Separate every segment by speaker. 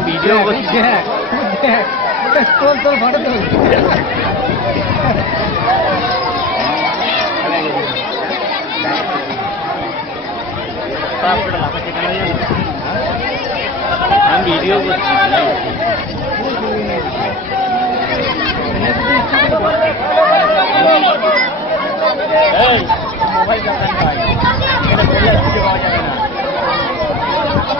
Speaker 1: 咱比较不行。多多放点东西。咱比较不行。哎，我们快点开！我们快点开！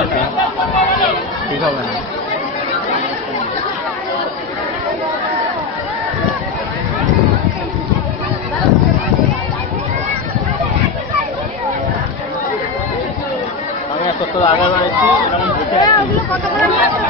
Speaker 2: 你看看。Tetap ada lagi,